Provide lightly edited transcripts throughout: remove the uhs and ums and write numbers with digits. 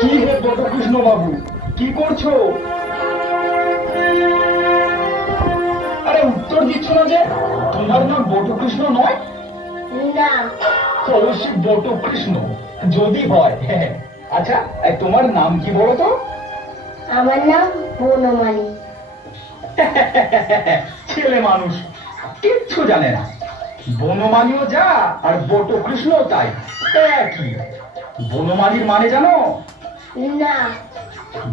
কি হে বটকৃষ্ণ বাবু, কি করছো? আরে উত্তর দিচ্ছ না যে? তোমার নাম বটকৃষ্ণ নয়? না। অবশ্যই বটকৃষ্ণ যদি হয়। আচ্ছা, তোমার নাম কি বলো তো? আমার নাম বনমালী। ছেলে মানুষ কিচ্ছু জানে না। বনমালীও যা আর বটকৃষ্ণ তাই, একই। বনমালীর মানে জানো? না।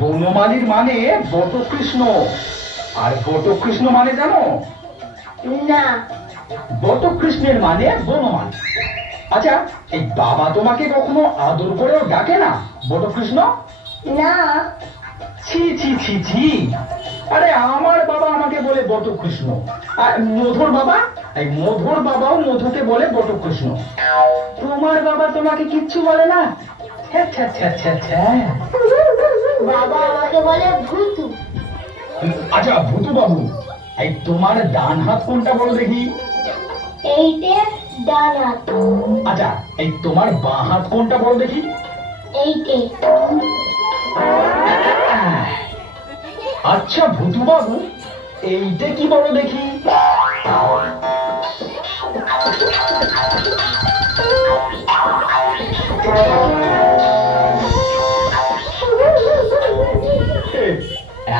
বনমালীর মানে বটকৃষ্ণ, আর বটকৃষ্ণ মানে জানো? না। বটকৃষ্ণের মানে বনমালী। আচ্ছা, এই বাবা তোমাকে কখনো আদর করেও ডাকে না বটকৃষ্ণ? না। ছি ছি ছি ছি। আরে আমার বাবা আমাকে বলে বটকৃষ্ণ, আর মধুর বাবা, এই মধুর বাবাও মধুকে বলে বটকৃষ্ণ। তোমার বাবা তোমাকে কিচ্ছু বলে না? ছ্যা ছ্যা ছ্যা ছ্যা ছ্যা। বাবা আমাকে বলে ভূতু। আচ্ছা ভূতু বাবু, এই তোমার ডান হাত কোনটা বলো দেখি? এইটে ডান হাত। আচ্ছা, এই তোমার বাঁ হাত কোনটা বলো দেখি? এইটে। আচ্ছা ভূতু বাবু, এইটা কি বলো দেখি?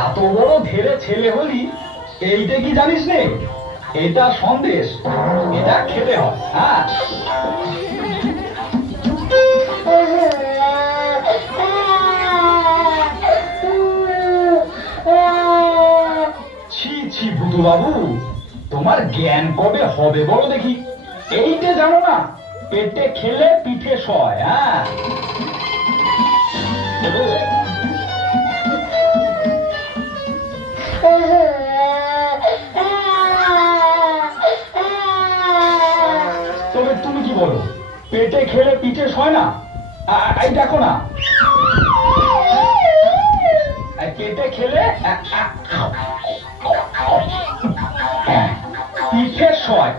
এত বড় ধেরে ছেলে হলি, এইটা কি জানিস নে? এটা সন্দেশ, এটা খেতে হয়। হ্যাঁ, ছি ছি ভূতু বাবু, তোমার জ্ঞান কবে হবে বলো দেখি? এইটা জানো না, পেটে খেলে পিঠে সয়। হ্যাঁ, তবে তুমি কি বলো, পেটে খেলে পিঠে সয় না? এই দেখো না, পেটে খেলে পিঠে সয়।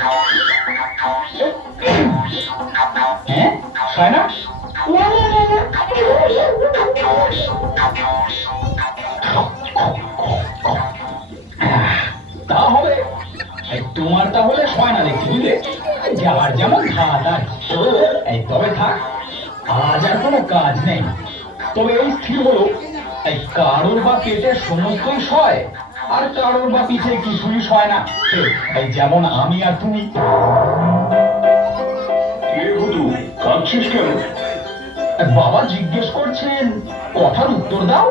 হ্যাঁ, সয় না? তা হবে। তোমার তাহলে সয় না দেখছি, বুঝলে? যার যেমন ধাত আর এই। তবে থাক, আজ আর কোনো কাজ নেই। তবে এই স্থির হলো, এই কারোর বা পেটে সমস্তই সয়, আর কারোর বা পিঠে কিছুই সয় না। এই যেমন আমি আর তুমি। কাঁদছিস কেন? বাবা জিজ্ঞেস করছেন, কথার উত্তর দাও।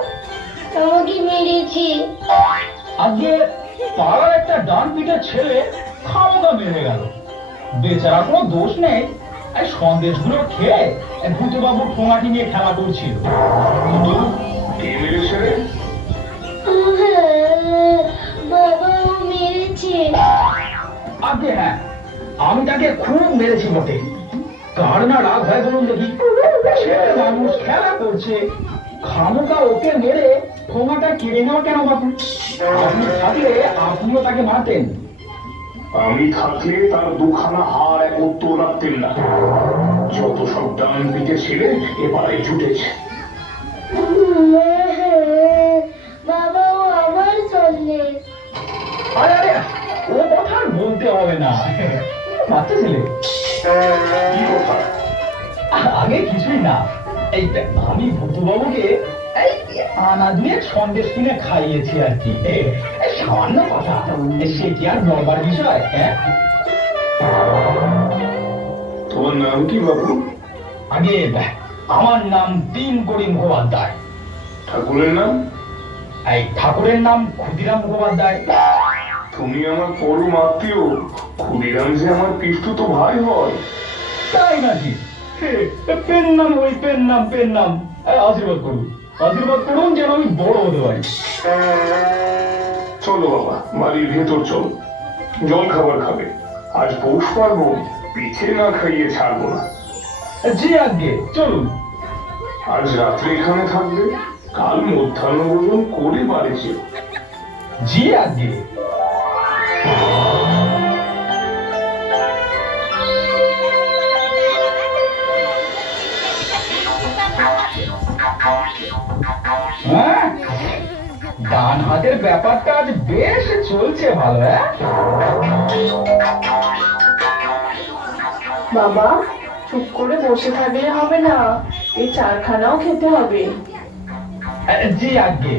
আমাকে মেরেছি। আজকে পাড়ার একটা ডান পিঠে ছেলে খাওয়া মেরে গেল। বেচারা কোনো দোষ নেই, এই সন্দেশগুলো খেয়ে ভূতু বাবুর ঠোঙাটি নিয়ে খেলা করছিল। কিন্তু কে মেরেছে রে? বাবা মেরেছে। আগে হ্যাঁ, আমি তাকে খুব মেরেছি বটে। কার না রাগ হয় বলুন দেখি? ছেলে মানুষ খেলা করছে, খামোকা ওকে মেরে ঠোঙাটা কেড়ে নেওয়া কেন বাপু? আপনি থাকলে আপনিও তাকে মারতেন। আমি থাকলে তার দুখানা হাড় এক উত্তর রাখতেন না। যত সব ডান পিঠে ছেলে এবারে জুটেছে। বাবা ও আমার সন্দেশ। আরে আরে, ও কথা আর বলতে হবে না, বাচ্চা ছেলে। কি কথা? আগে কিছুই না, এই আমি ভূতু বাবুকে এই আনা দিয়ে সন্দেশ কিনে খাইয়েছি আর কি। সামান্য কথা, সে কি আর বলবার বিষয়? হ্যাঁ, তোমার নাম কি বাবু? আগে আমার নাম তিন করি মুখোপাধ্যায়। ঠাকুরের নাম? এই ঠাকুরের নাম ক্ষুদিরাম মুখোপাধ্যায়। তুমি আমার পরম আত্মীয়। ক্ষুদিরাম যে আমার পিস্তুত ভাই হয়। তাই নাকি? পেন নাম, ওই পেন নাম, পেন নাম। আশীর্বাদ করুন, আশীর্বাদ করুন যেন আমি বড় হতে পারি। চলো বাবা, বাড়ির ভেতর চলো। জল খাবার খাবে। আজ পৌষ পার্বণ, পিঠে না খাইয়ে ছাড়বো না। জি আগে চলুন। আজ রাত্রে এখানে থাকবে, কাল মধ্যাহ্ন ভোজন করে বাড়ি যেও। জি আগে। ডান হাতের ব্যাপারটা আজ বেশ চলছে ভালো। হ্যাঁ বাবা, চুপ করে বসে থাকলে হবে না, এই চারখানাও খেতে হবে। জি আজ্ঞে।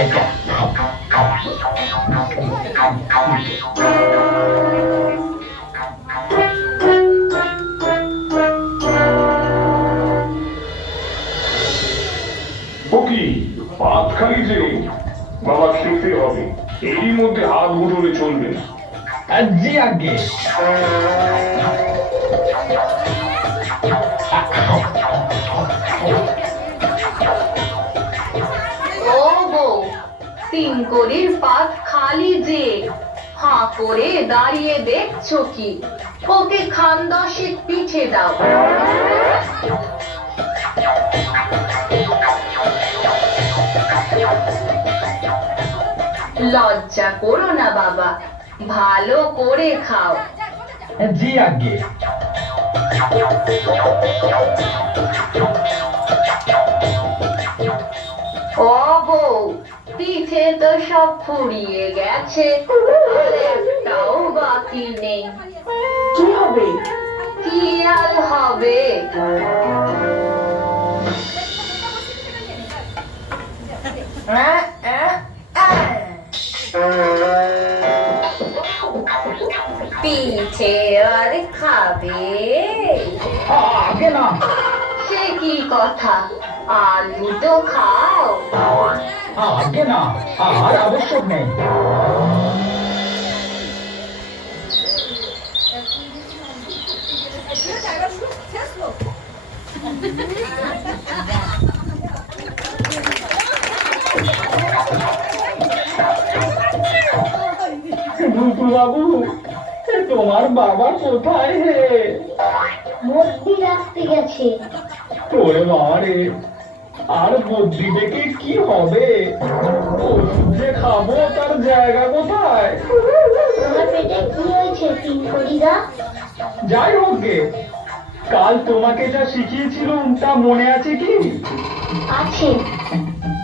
এই যা, খাও, খাও। ও কি ভাত খালি যে? বাবা খেতে হবে, এরই মধ্যে হাত মুঠোলে চলবে না। জি আজ্ঞে। ও বউ, তিন কড়ির পাত খালি যে, হাঁ করে দাঁড়িয়ে দেখছো কি? ওকে খান দশেক পিঠে দাও। লজ্জা করো না বাবা, ভালো করে খাও। জি আজ্ঞে। ও বউ, পিঠে তো সব ফুরিয়ে গেছে, একটাও বাকি নেই। কি হবে? কি আর হবে? পিঠে আর খাবে? আগে না। সে কি কথা, আলু তো খাও। আগে না, আর আবশ্যক নেই। বাবু, তোমার বাবা কোথায় হে? মধ্যে রাখতে গেছে। ওরে বাবা রে, আর বদ্যি ডেকে কি হবে? ওষুধ যে খাবো তার জায়গা কোথায়? তোমার পেটে কি হয়েছে তিন কড়িদা? যাই হোক গে, কাল তোমাকে যা শিখিয়েছিলুম তা মনে আছে কি? আছে।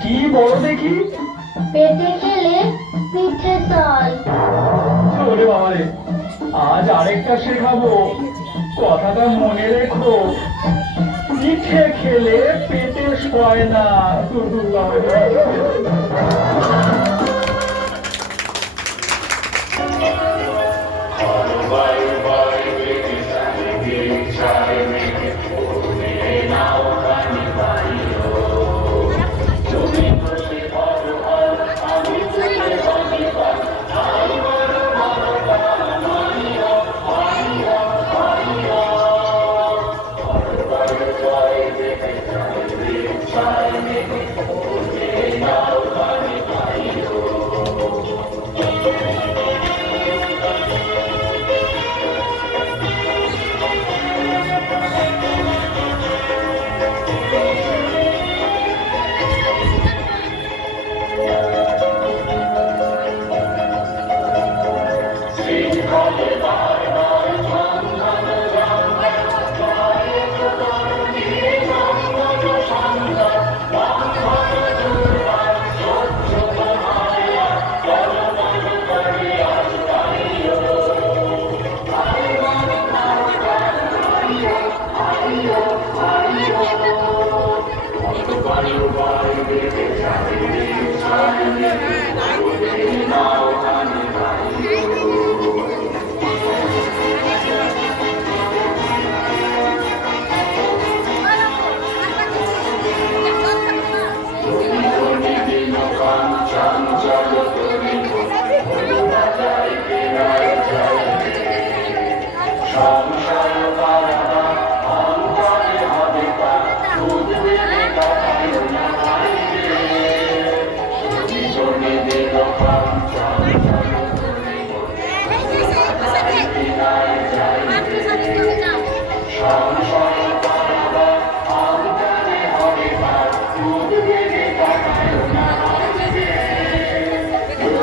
কি বলো দেখি? পেটে খেলে পিঠে চাই। ওরে বাবা রে, আজ আরেকটা শেখাবো, কথাটা মনে রেখো। পিঠে খেলে পেটে সয় না। Thank you.